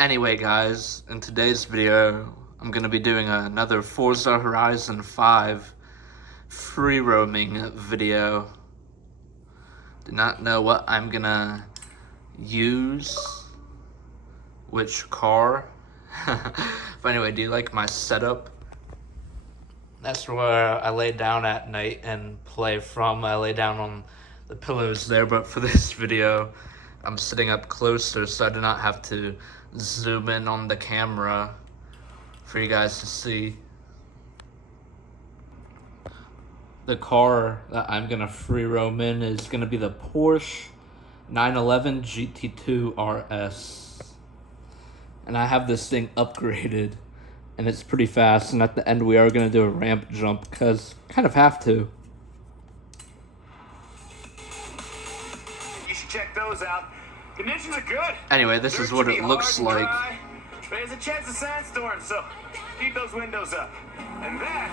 Anyway guys, in today's video, I'm going to be doing another Forza Horizon 5 free roaming video. Do not know what I'm going to use, which car. But anyway, do you like my setup? That's where I lay down at night and play from. I lay down on the pillows there, but for this video, I'm sitting up closer so I do not have to zoom in on the camera for you guys to see. The car that I'm gonna free roam in is gonna be the Porsche 911 GT2 RS. And I have this thing upgraded and it's pretty fast, and at the end we are gonna do a ramp jump because kind of have to. You should check those out. Conditions are good. Anyway, this is what it looks like. Dry, but there's a chance of sandstorms, so keep those windows up. And that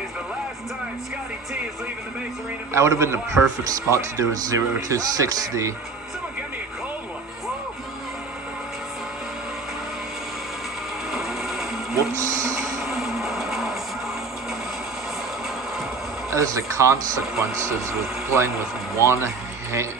is the last time Scotty T is leaving the base arena. That would have been the perfect spot to do a 0 to 60. Someone get me a cold one. Woo. Whoops. There's the consequences with playing with one hand.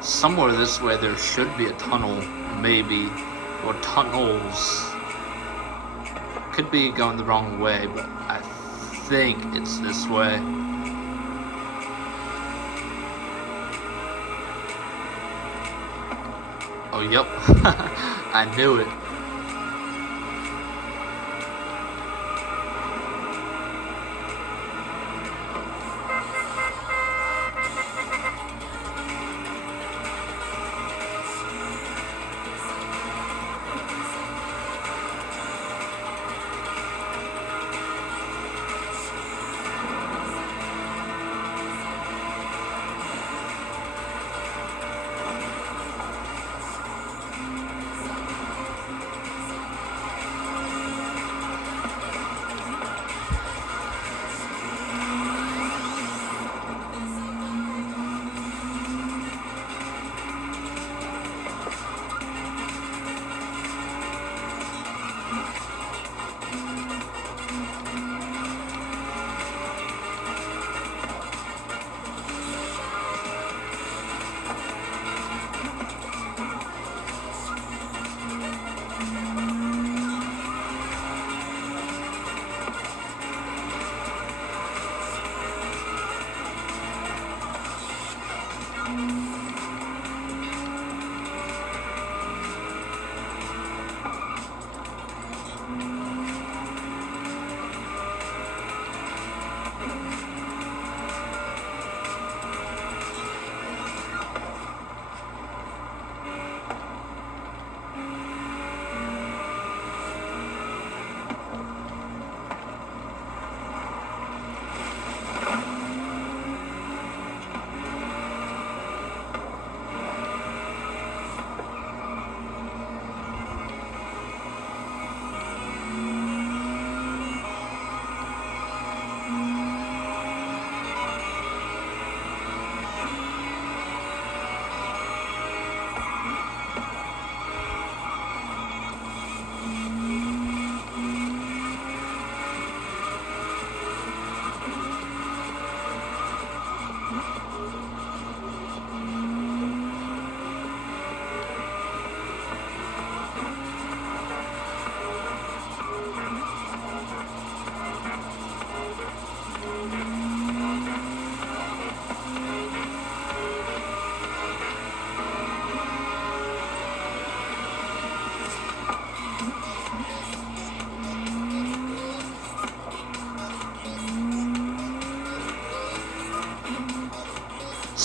Somewhere this way there should be a tunnel, maybe, or tunnels. Could be going the wrong way, but I think it's this way. Oh, yep. I knew it.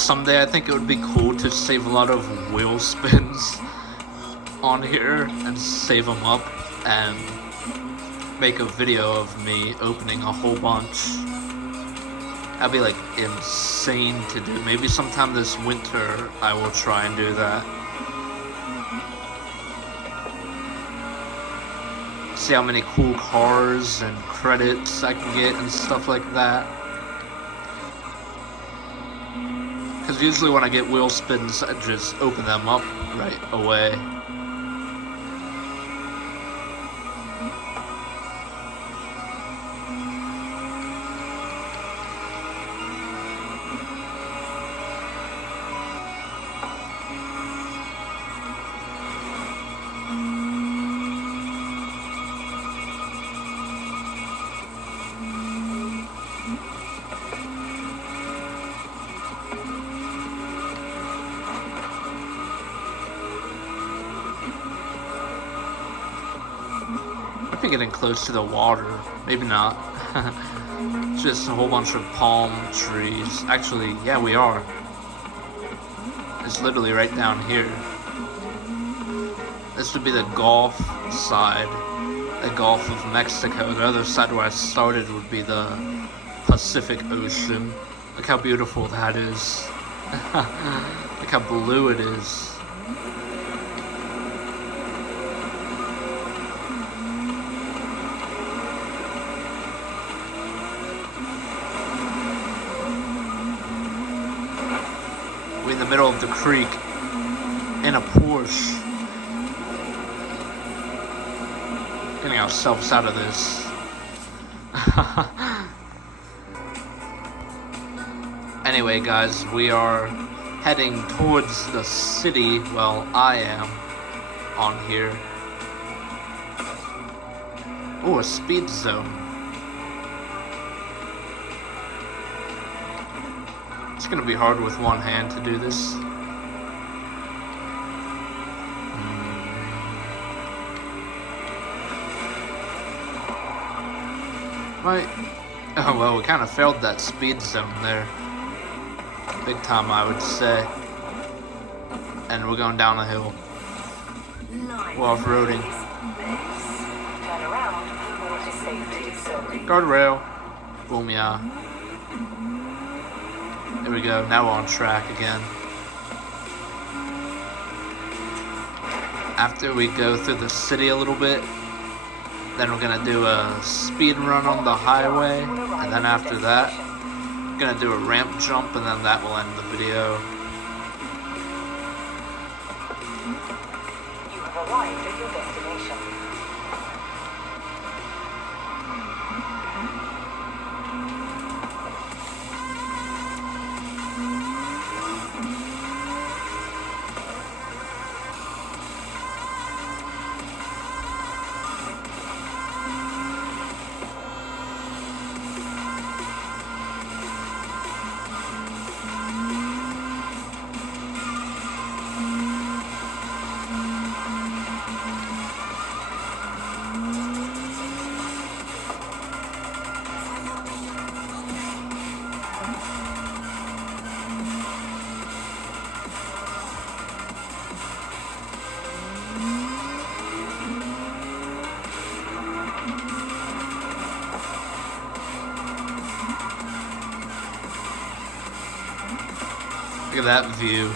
someday I think it would be cool to save a lot of wheel spins on here and save them up and make a video of me opening a whole bunch. That'd be like insane to do. Maybe sometime this winter I will try and do that. See how many cool cars and credits I can get and stuff like that. Because usually when I get wheel spins, I just open them up right away. Might be getting close to the water. Maybe not. Just a whole bunch of palm trees. Actually, yeah, we are. It's literally right down here. This would be the Gulf side. The Gulf of Mexico. The other side where I started would be the Pacific Ocean. Look how beautiful that is. Look how blue it is. We're in the middle of the creek in a Porsche. Getting ourselves out of this. Anyway, guys, we are heading towards the city. Well, I am on here. Oh, a speed zone. It's gonna be hard with one hand to do this. Right. Oh, well, we kind of failed that speed zone there. Big time, I would say. And we're going down a hill. We're off-roading. Guardrail. Boom, yeah. There we go, now we're on track again. After we go through the city a little bit, then we're gonna do a speed run on the highway, and then after that, we're gonna do a ramp jump, and then that will end the video. You have arrived at your destination. Look at that view.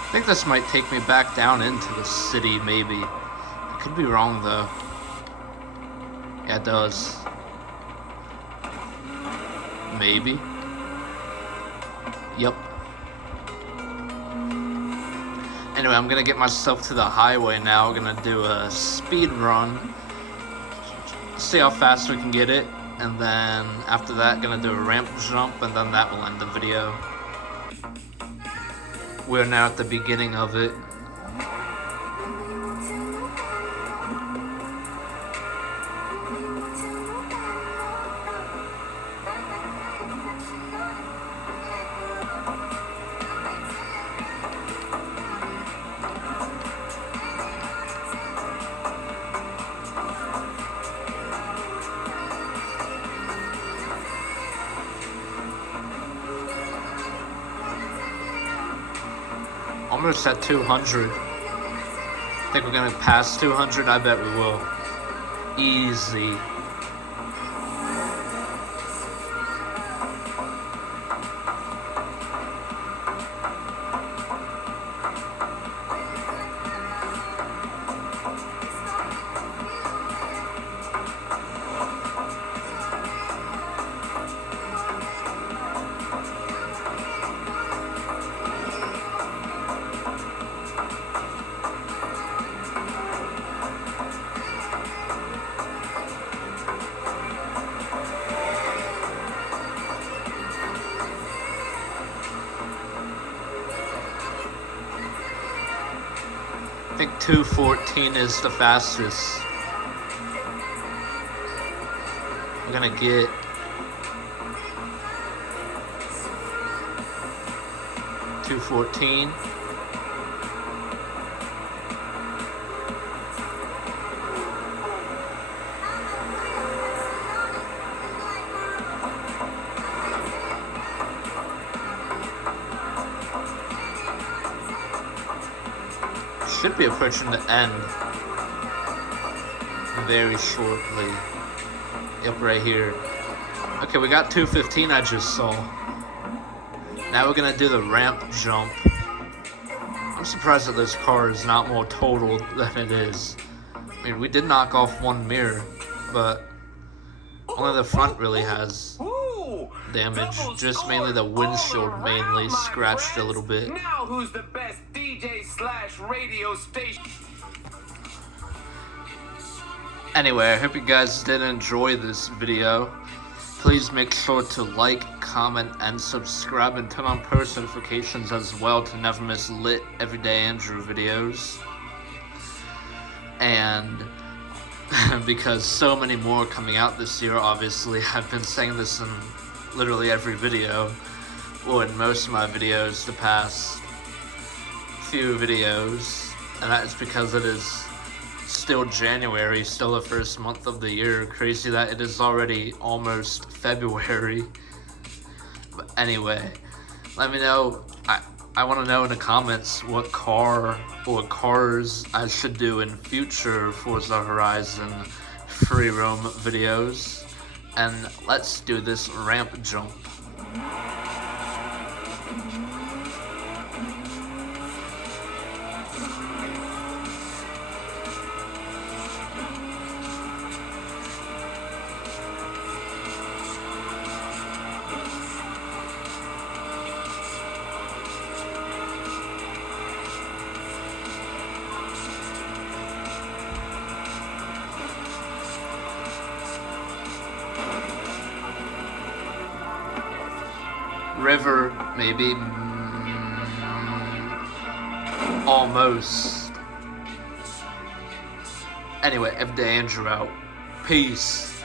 I think this might take me back down into the city, maybe. I could be wrong, though. Yeah, it does. Maybe. Yep. Anyway, I'm gonna get myself to the highway now. I'm gonna do a speed run. See how fast we can get it. and then after that gonna do a ramp jump, and then that will end the video. We're now at the beginning of it. Almost at 200. Think we're gonna pass 200? I bet we will. Easy. I think 214 is the fastest. We're gonna get $214. Should be approaching the end very shortly. Yep, right here. Okay, we got 215 I just saw. Now we're gonna do the ramp jump. I'm surprised that this car is not more totaled than it is. I mean, we did knock off one mirror, but only the front really has damage. Just mainly the windshield mainly scratched a little bit. Now who's the best DJ/radio station? Anyway, I hope you guys did enjoy this video. Please make sure to like, comment, and subscribe, and turn on post notifications as well to never miss lit Everyday Andrew videos. And because so many more coming out this year, obviously, I've been saying this in literally every video, or in most of my videos the past few videos, and that is because it is still January, still the first month of the year. Crazy that it is already almost February. But anyway, let me know. I want to know in the comments what car or cars I should do in future Forza Horizon free roam videos. And let's do this ramp jump. River, maybe. Almost. Anyway, Everyday Andrew out. Peace.